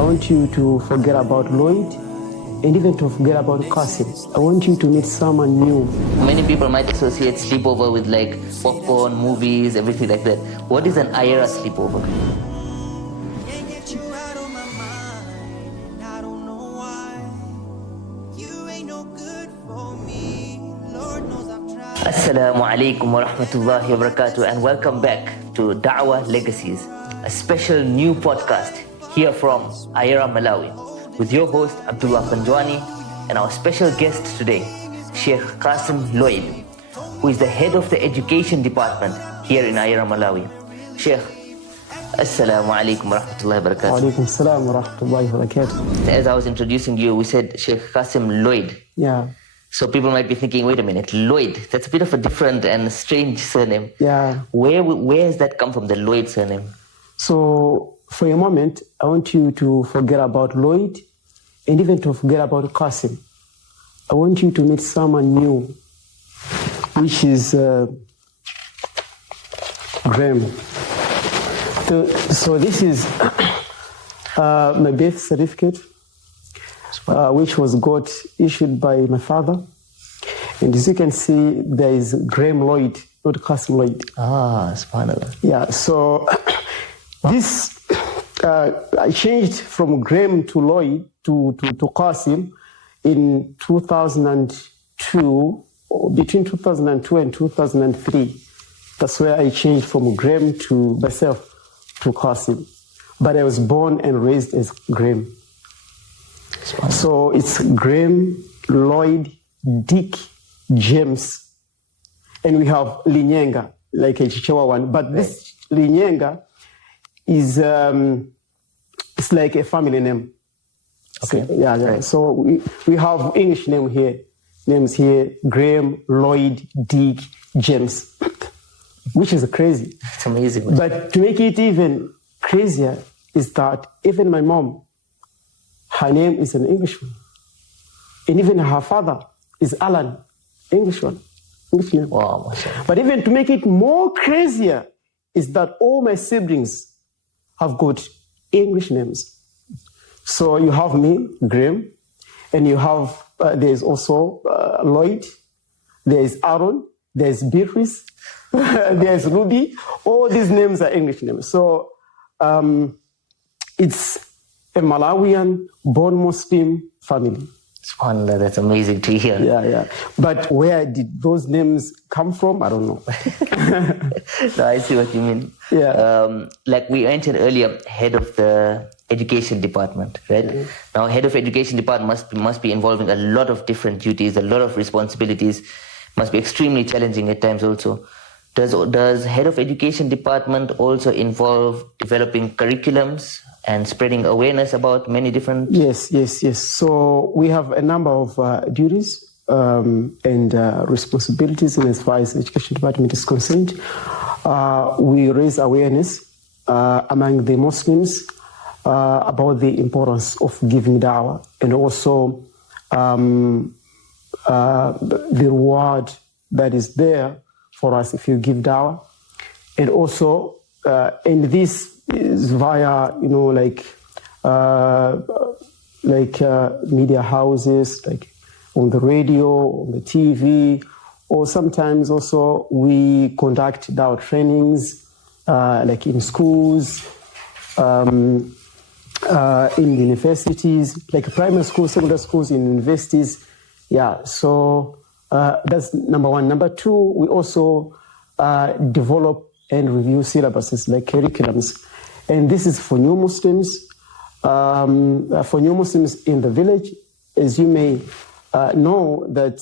I want you to forget about Lloyd and even to forget about Qasim. I want you to meet someone new. Many people might associate sleepover with like popcorn, movies, everything like that. What is an iERA sleepover? Assalamu alaikum wa rahmatullahi wa barakatuh, and welcome back to Dawah Legacies, a special new podcast here from iERA Malawi with your host Abdullah Panjwani and our special guest today, Sheikh Qasim Lloyd, who is the head of the education department here in iERA Malawi. Sheikh, Assalamu alaikum wa rahmatullahi wa barakatuh. Wa alaikum assalam wa rahmatullahi wa barakatuh. As I was introducing you, we said Sheikh Qasim Lloyd. Yeah. So people might be thinking, wait a minute, Lloyd, that's a bit of a different and strange surname. Yeah. Where has that come from, the Lloyd surname? So for a moment, I want you to forget about Lloyd and even to forget about Qasim. I want you to meet someone new, which is Grem. So this is my birth certificate, which was issued by my father. And as you can see, there is Grem Lloyd, not Qasim Lloyd. Ah, subhanallah. Yeah, so this, I changed from Grem to Lloyd to Qasim in 2002, between 2002 and 2003. That's where I changed from Grem to myself to Qasim. But I was born and raised as Grem. So it's Grem, Lloyd, Dick, James, and we have Linyenga, like a Chichewa one. But this Linyenga is it's like a family name. Okay. So, yeah. Right. So we have English names here: Graham, Lloyd, Dick, James, which is crazy. It's amazing. But to make it even crazier is that even my mom, her name is an English one, and even her father is Alan, English name. Wow, mashallah. But even to make it more crazier is that all my siblings have got English names. So you have me, Graham, and you have, there's also Lloyd, there's Aaron, there's Beatrice, there's Ruby. All these names are English names. So it's a Malawian born Muslim family. SubhanAllah, that's amazing to hear. Yeah. But where did those names come from? I don't know. No, I see what you mean. Yeah. Like we mentioned earlier, head of the education department, right? Mm-hmm. Now, head of education department must be involving a lot of different duties, a lot of responsibilities, must be extremely challenging at times also. Does head of education department also involve developing curriculums and spreading awareness about many different... Yes. So we have a number of duties and responsibilities in as far as the education department is concerned. We raise awareness among the Muslims about the importance of giving dawah and also the reward that is there for us if you give dawah. And also, and this is via, media houses, like on the radio, on the TV, or sometimes also we conduct dawah trainings, like in schools, in universities, like primary schools, secondary schools, in universities. Yeah, so that's number one. Number two, we also develop and review syllabuses, like curriculums. And this is for new Muslims. For new Muslims in the village, as you may know that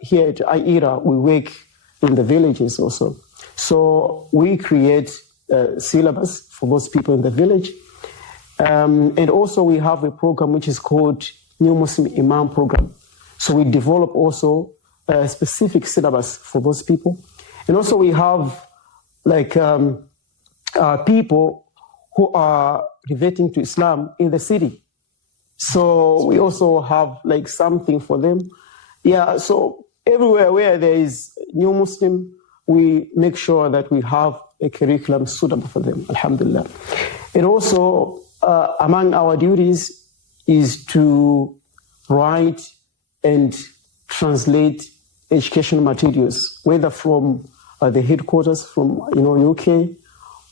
here at iERA, we work in the villages also. So we create syllabus for those people in the village. And also we have a program which is called New Muslim Imam Program. So we develop also a specific syllabus for those people. And also we have people who are reverting to Islam in the city. So we also have something for them. Yeah, so everywhere where there is new Muslim, we make sure that we have a curriculum suitable for them, alhamdulillah. And also among our duties is to write and translate educational materials, whether from the headquarters from UK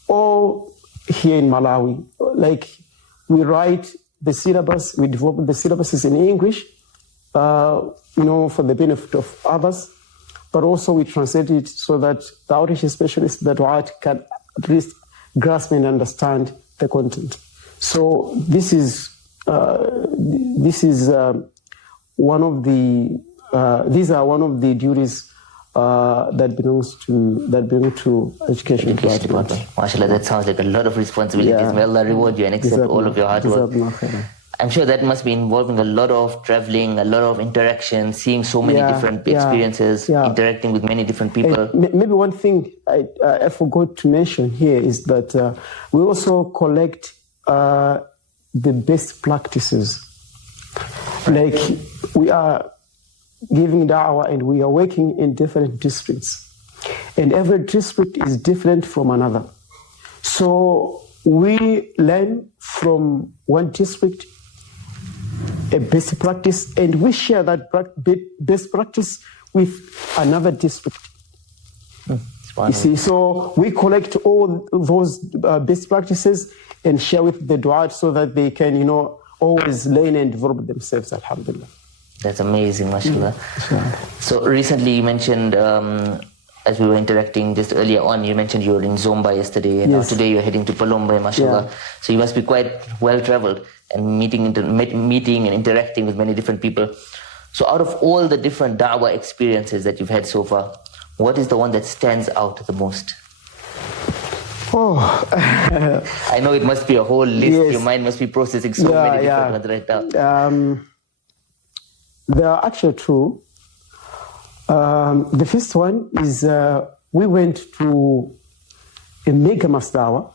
or here in Malawi. Like we write the syllabus, we develop the syllabuses in English, for the benefit of others, but also we translate it so that the outreach specialists, the du'at, can at least grasp and understand the content. So this is one of the these are one of the duties that belong to education department. MashaAllah, that sounds like a lot of responsibilities. Yeah. May Allah reward you and accept all of your hard work. I'm sure that must be involving a lot of traveling, a lot of interaction, seeing so many different experiences, interacting with many different people. Maybe one thing I forgot to mention here is that we also collect the best practices. Like we are giving da'wah and we are working in different districts. And every district is different from another. So we learn from one district a best practice, and we share that best practice with another district. You see, so we collect all those best practices and share with the du'at so that they can, always learn and develop themselves, alhamdulillah. That's amazing, mashallah. So recently you mentioned, as we were interacting just earlier on, you mentioned you were in Zomba yesterday, and now today you're heading to Palombe, mashallah. So you must be quite well-traveled and meeting and interacting with many different people. So out of all the different da'wah experiences that you've had so far, what is the one that stands out the most? I know it must be a whole list. Yes. Your mind must be processing so many different ones right now. They are actually true. The first one is we went to a mega masdawa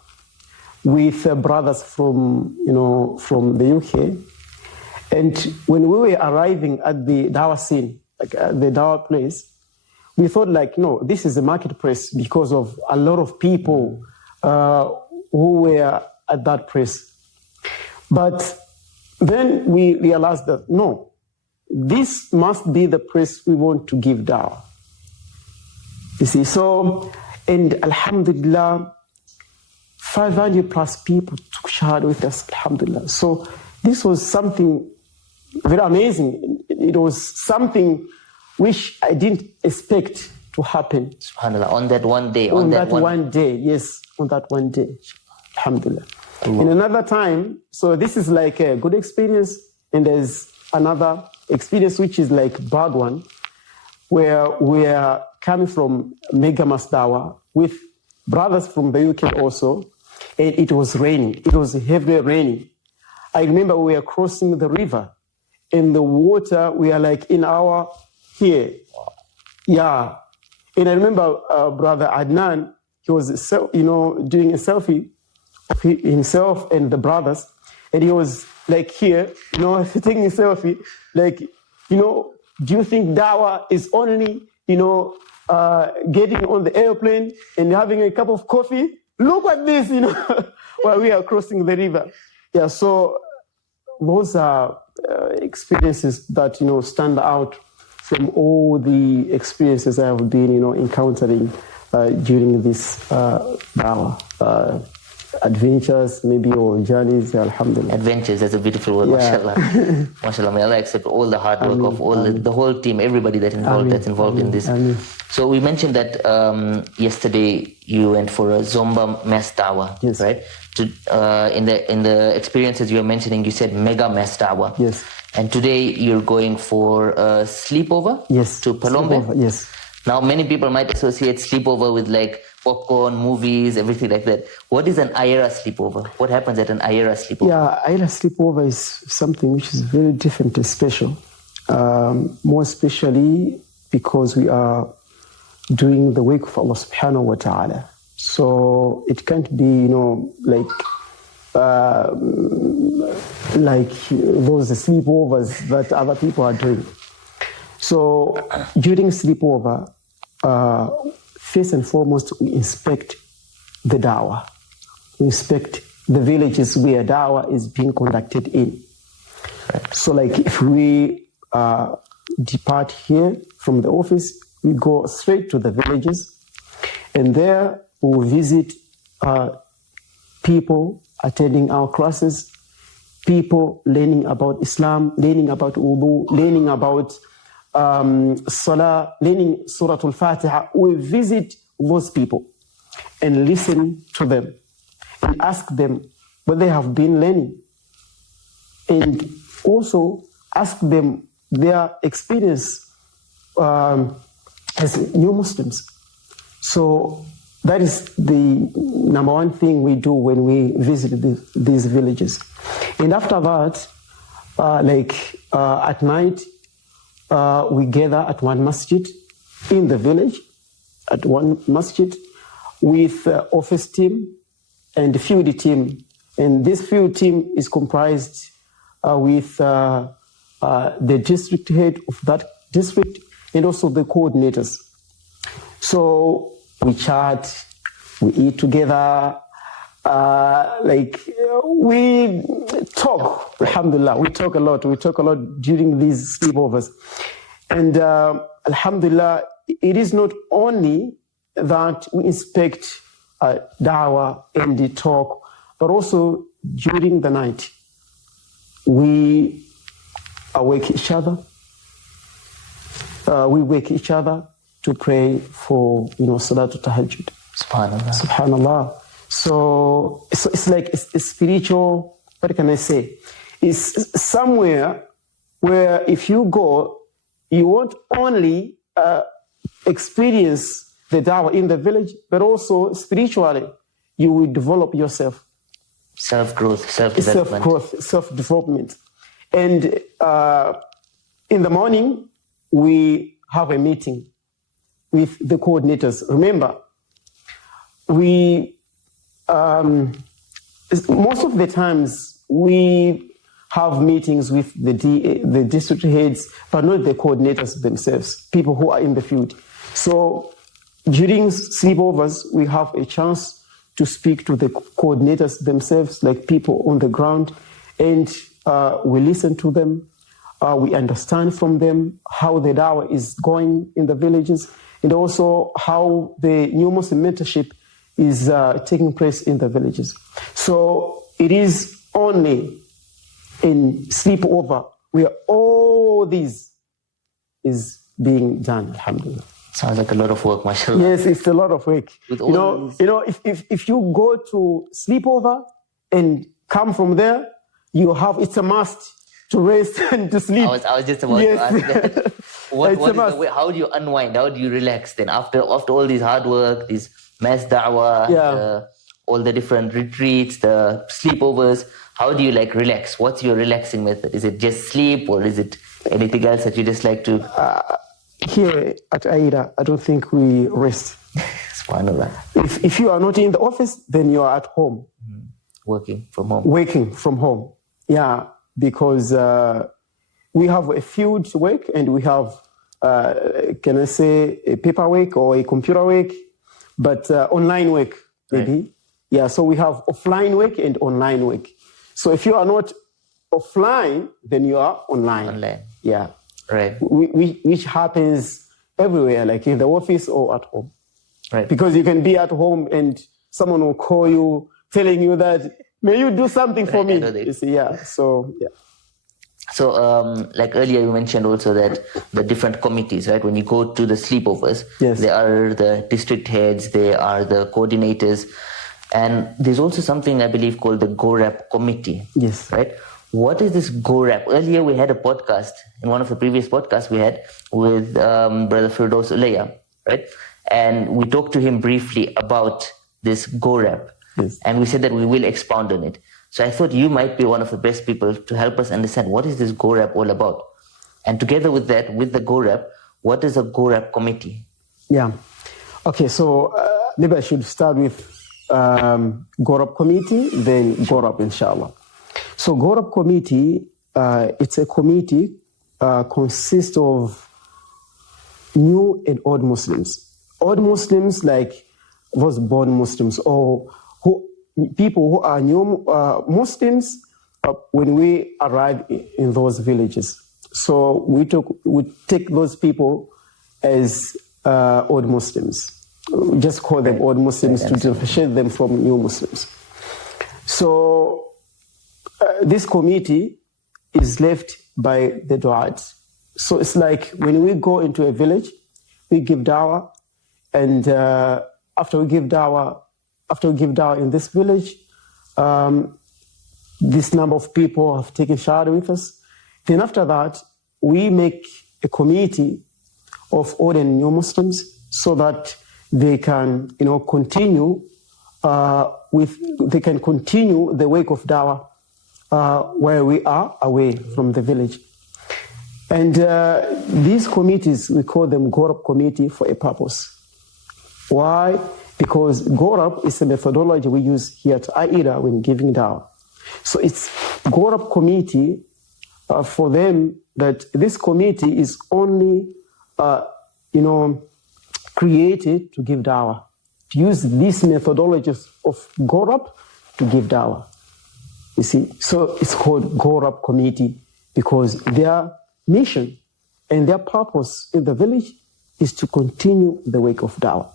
with brothers from the UK, and when we were arriving at the dawah scene, like at the dawah place, we thought no, this is a marketplace because of a lot of people who were at that place. But then we realized that no, this must be the place we want to give dawah. You see, so, and alhamdulillah, 500 plus people took shahada with us, alhamdulillah. So this was something very amazing. It was something which I didn't expect to happen. SubhanAllah, on that one day. On that one day, yes, on that one day, alhamdulillah. In another time, so this is like a good experience, and there's another experience which is like bad one, where we are coming from Mega Masdawa with brothers from the UK also, and it was raining. It was heavily raining. I remember we were crossing the river, and the water, we are like in our here. Yeah. And I remember brother Adnan, he was doing a selfie of himself and the brothers, and he was like here, taking a selfie, like, do you think dawah is only, getting on the airplane and having a cup of coffee? Look at this, while we are crossing the river. Yeah, so those are experiences that, stand out from all the experiences I have been, encountering during this dawah. Adventures, maybe, or journeys, alhamdulillah. Adventures, that's a beautiful word, mashallah. Mashallah, may Allah accept all the hard work of all the whole team, everybody that's involved in this. So we mentioned that yesterday you went for a Zomba mass dawah, right? In the experiences you were mentioning, you said mega mass dawah. Yes. And today you're going for a sleepover? Yes. To Palombe? Sleepover, yes. Now many people might associate sleepover with like popcorn, movies, everything like that. What is an iERA sleepover? What happens at an iERA sleepover? Yeah, iERA sleepover is something which is very different and special. More especially because we are doing the work of Allah subhanahu wa ta'ala. So it can't be, like those sleepovers that other people are doing. So during sleepover, first and foremost, we inspect the dawah. We inspect the villages where Dawah is being conducted in. So like if we depart here from the office, we go straight to the villages, and there we'll visit people attending our classes, people learning about Islam, learning about wudu, learning about Salah, learning Surah Al-Fatiha. We visit those people and listen to them and ask them what they have been learning, and also ask them their experience as new Muslims. So that is the number one thing we do when we visit these villages. And after that, at night, we gather at one masjid in the village, at one masjid, with office team and field team. And this field team is comprised with the district head of that district and also the coordinators. So we chat, we eat together, we talk, alhamdulillah, we talk a lot during these sleepovers. And alhamdulillah, it is not only that we inspect Dawah and the talk, but also during the night, we awake each other. We wake each other to pray for, Salatul Tahajjud. Subhanallah. Subhanallah. So it's like a spiritual, what can I say? It's somewhere where if you go, you won't only experience the Dawah in the village, but also spiritually, you will develop yourself. Self-growth, self-development. Self-development. And in the morning, we have a meeting with the coordinators. Remember, we most of the times we have meetings with the district heads, but not the coordinators themselves, people who are in the field. So during sleepovers, we have a chance to speak to the coordinators themselves, like people on the ground, and we listen to them. We understand from them how the Dawah is going in the villages, and also how the new Muslim mentorship is taking place in the villages. So it is only in sleepover where all this is being done, alhamdulillah. Sounds like a lot of work, mashallah. Yes, it's a lot of work. If you go to sleepover and come from there, it's a must to rest and to sleep. I was just about to ask that. How do you unwind? How do you relax then? After all this hard work, this mass da'wah, all the different retreats, the sleepovers, how do you relax? What's your relaxing method? Is it just sleep, or is it anything else that you just like to? Here at iERA, I don't think we rest. Subhanallah. If you are not in the office, then you are at home. Working from home. Working from home. Yeah, because we have a field work and we have, can I say, a paper work or a computer work, but online work, maybe. Right. Yeah, so we have offline work and online work. So if you are not offline, then you are online. Online. Yeah. Right. Which happens everywhere, like in the office or at home. Right. Because you can be at home and someone will call you telling you that, may you do something for me? You see, yeah. So, yeah. So, like earlier you mentioned also that the different committees, right? When you go to the sleepovers, yes, there are the district heads, there are the coordinators, and there's also something I believe called the GORAP committee. Yes. Right? What is this GORAP? Earlier we had a podcast, in one of the previous podcasts we had with Brother Firdaus Ulayya, right? And we talked to him briefly about this GORAP. Yes. And we said that we will expound on it. So I thought you might be one of the best people to help us understand what is this GORAP all about. And together with that, with the GORAP, what is a GORAP committee? Yeah. Okay, so maybe I should start with GORAP committee, then GORAP, inshallah. So GORAP committee, it's a committee consists of new and old Muslims. Old Muslims, like those born Muslims, or who people who are new Muslims when we arrive in those villages. So we take those people as old Muslims. We just call them old Muslims to differentiate them from new Muslims. So this committee is left by the du'at. So it's like when we go into a village, we give dawah, and after we give dawah in this village, this number of people have taken shahada with us. Then after that, we make a committee of old and new Muslims so that they can, continue the work of dawah where we are away from the village. And these committees, we call them GORAP committee for a purpose. Why? Because GORAP is a methodology we use here at iERA when giving dawah. So it's GORAP committee for them, that this committee is only, created to give dawah, to use these methodologies of GORAP to give dawah. You see, so it's called GORAP committee because their mission and their purpose in the village is to continue the work of dawah.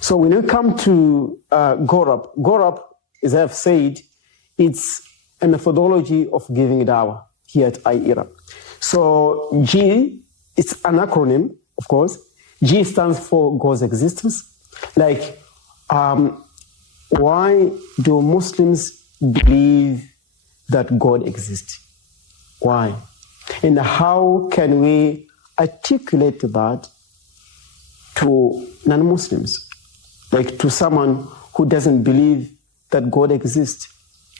So when we come to GORAP, as I've said, it's a methodology of giving dawah here at iERA. So G, it's an acronym, of course. G stands for God's existence. Like, why do Muslims believe that God exists? Why? And how can we articulate that to non-Muslims? Like to someone who doesn't believe that God exists.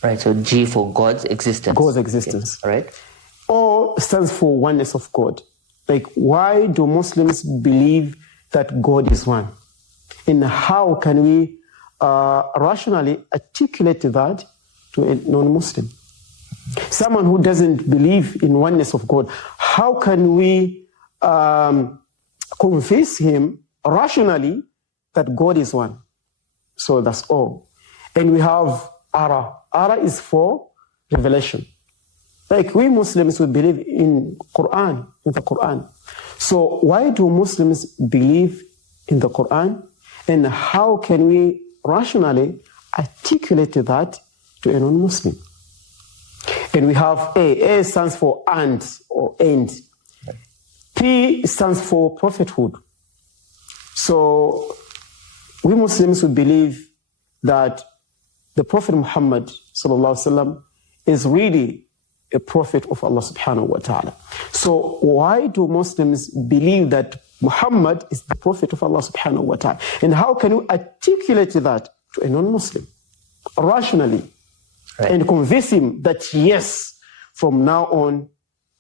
Right, so G for God's existence. God's existence. Okay. Right. O stands for oneness of God. Like, why do Muslims believe that God is one? And how can we rationally articulate that to a non-Muslim? Someone who doesn't believe in oneness of God, how can we convince him rationally that God is one? So that's all. And we have iERA. iERA is for revelation. Like we Muslims, we believe in the Quran. So why do Muslims believe in the Quran? And how can we rationally articulate that to a non-Muslim? And we have A. A stands for and or end. P stands for prophethood. So we Muslims, we believe that the Prophet Muhammad sallallahu alaihi wasallam is really a prophet of Allah subhanahu wa ta'ala. So why do Muslims believe that Muhammad is the prophet of Allah subhanahu wa ta'ala? And how can we articulate that to a non-Muslim rationally? Right. And convince him that yes, from now on,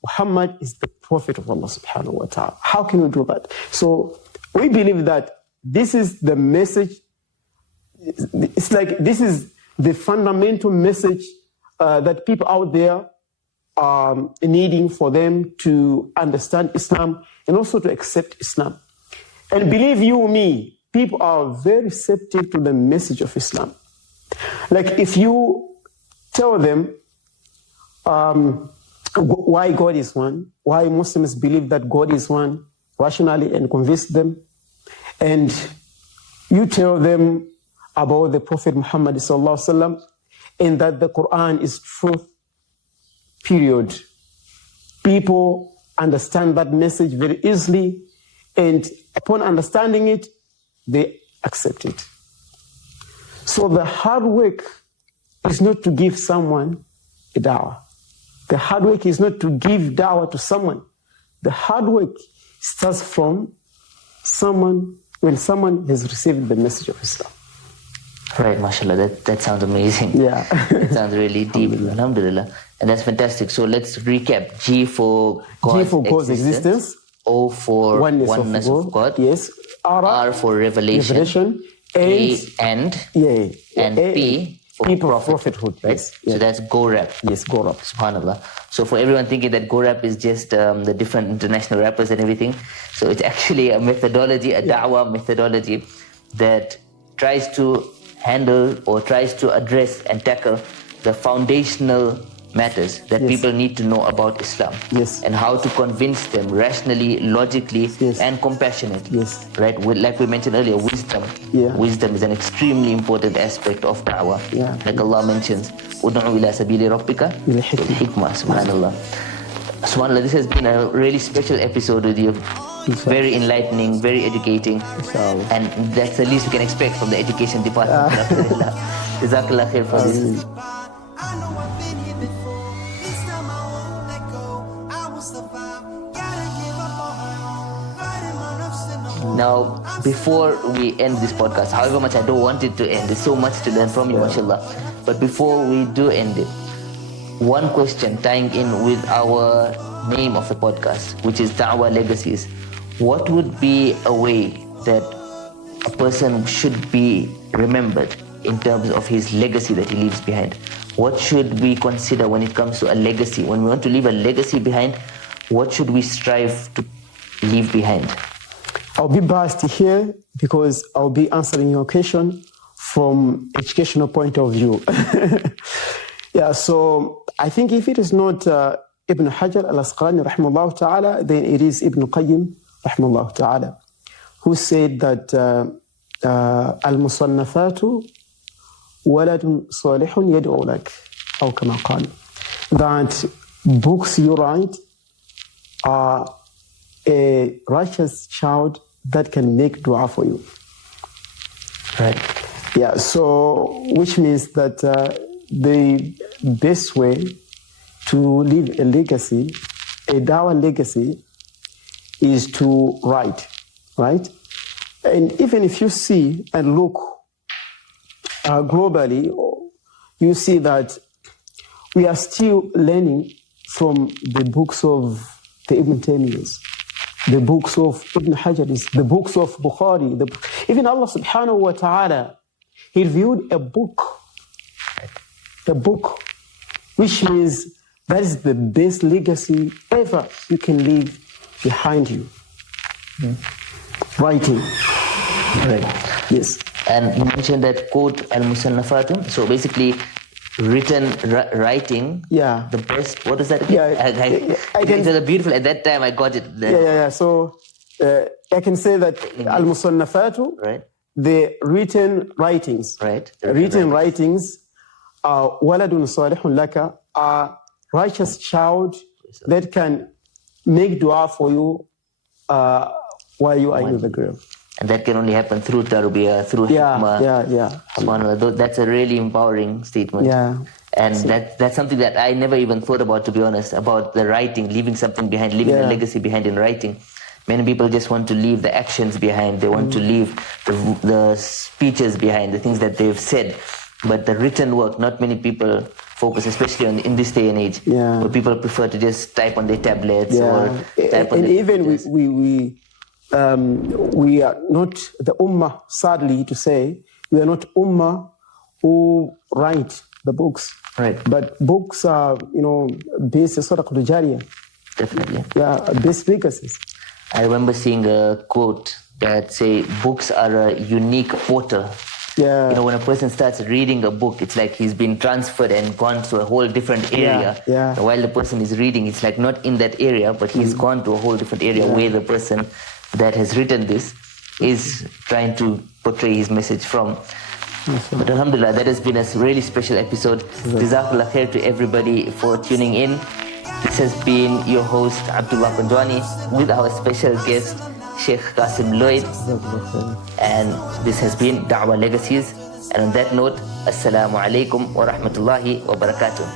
Muhammad is the prophet of Allah subhanahu wa ta'ala. How can we do that? So we believe that this is the message. It's like this is the fundamental message that people out there are needing for them to understand Islam and also to accept Islam. And believe you me, people are very receptive to the message of Islam. Like if you tell them why God is one, why Muslims believe that God is one rationally and convince them, and you tell them about the Prophet Muhammad sallallahu alaihi wasallam and that the Quran is truth, period. People understand that message very easily, and upon understanding it, they accept it. So the hard work is not to give someone a dawah. The hard work is not to give dawah to someone. The hard work starts from someone when someone has received the message of Islam. Right, mashallah, that sounds amazing. Yeah. It sounds really deep, alhamdulillah. And that's fantastic. So let's recap. G for God's existence. O for oneness of God. Yes. R for revelation. A and P for prophethood. Right? Yes. So that's GORAP. Yes, GORAP. Subhanallah. So for everyone thinking that GORAP is just the different international rappers and everything, so it's actually a methodology, a da'wah methodology that tries to handle or tries to address and tackle the foundational matters that people need to know about Islam, and how to convince them rationally, logically, and compassionately. Right? Like we mentioned earlier, wisdom. Wisdom is an extremely important aspect of da'wah. Like Allah mentions, "Ud'u ila sabili rabbika bil hikmah." Subhanallah. Subhanallah, this has been a really special episode with you. Very enlightening, very educating, and that's the least we can expect from the education department. Jazakallah khair for this. Now, before we end this podcast, however much I don't want it to end, there's so much to learn from you, mashallah. But before we do end it, one question tying in with our name of the podcast, which is Dawah Legacies. What would be a way that a person should be remembered in terms of his legacy that he leaves behind? What should we consider when it comes to a legacy? When we want to leave a legacy behind, what should we strive to leave behind? I'll be biased here because I'll be answering your question from educational point of view. So I think if it is not Ibn Hajar al-Asqalani rahimahullah ta'ala, then it is Ibn Qayyim rahimahullah ta'ala, who said that al-musannafatu waladun salihun yad'u lak, aw kama qala, that books you write are a righteous child that can make dua for you. Right. So which means that the best way to leave a legacy, a dawah legacy, is to write, right? And even if you see and look globally, you see that we are still learning from the books of the Ibn Taymiyyahs, the books of Ibn Hajaris, the books of Bukhari. Even Allah subhanahu wa ta'ala, He reviewed a book, which means that is the best legacy ever you can leave behind you. Writing. Right. Yes. And you mentioned that quote, al-musannafatun. So basically, writing, the best, what is that again? It was beautiful, at that time I got it. So I can say that al-musannafatu, right, the written writings, right, written writings are waladun salihun laka, are righteous child that can make dua for you while you are in the grave. And that can only happen through tarbiyah, through hikmah. SubhanAllah, that's a really empowering statement. And that's something that I never even thought about, to be honest, about the writing, leaving something behind, leaving a legacy behind in writing. Many people just want to leave the actions behind. They want to leave the speeches behind, the things that they've said. But the written work, not many people focus, especially in this day and age, where people prefer to just type on their tablets or type on their computers. We are not the ummah, sadly to say, we are not ummah who write the books. Right. But books are, based on sadaqatul jariyah. Definitely. Best legacies. I remember seeing a quote that say books are a unique portal. When a person starts reading a book, it's like he's been transferred and gone to a whole different area. While the person is reading, it's like not in that area, but he's gone to a whole different area where the person that has written this is trying to portray his message from. But alhamdulillah, that has been a really special episode. Jazakallah khair to everybody for tuning in. This has been your host Abdullah Panjwani with our special guest Sheikh Qasim Lloyd, and this has been Dawah Legacies. And on that note, Assalamu alaikum wa rahmatullahi wa barakatuh.